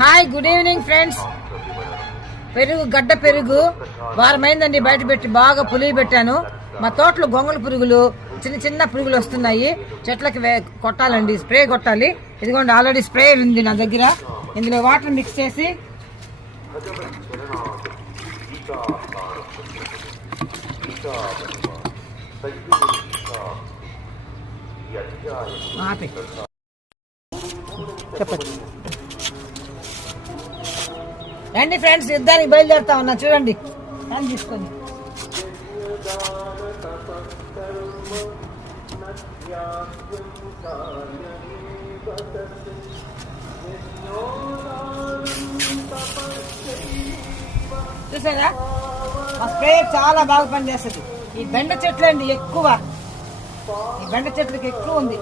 Hi, good evening friends. పెరుగు, గడ్డ పెరుగు వారమైందండి బయట పెట్టి బాగా పులిగి పెట్టాను. మా తోటలో గొంగళ పురుగులు, చిన్న చిన్న పురుగులు వస్తున్నాయి. చెట్లకి కొట్టాలండి, స్ప్రే కొట్టాలి. ఇదిగోండి, ఆల్రెడీ స్ప్రే ఉంది నా దగ్గర. ఇందులో వాటర్ మిక్స్ చేసి చెప్పండి. రండి ఫ్రెండ్స్, యుద్ధానికి బయలుదేరుతా ఉన్నా. చూడండి, తీసుకొని చూసారా, మా స్ప్రే చాలా బాగా పనిచేస్తుంది. ఈ బెండ చెట్లు అండి ఎక్కువ, ఈ బెండ చెట్లకి ఎక్కువ ఉంది.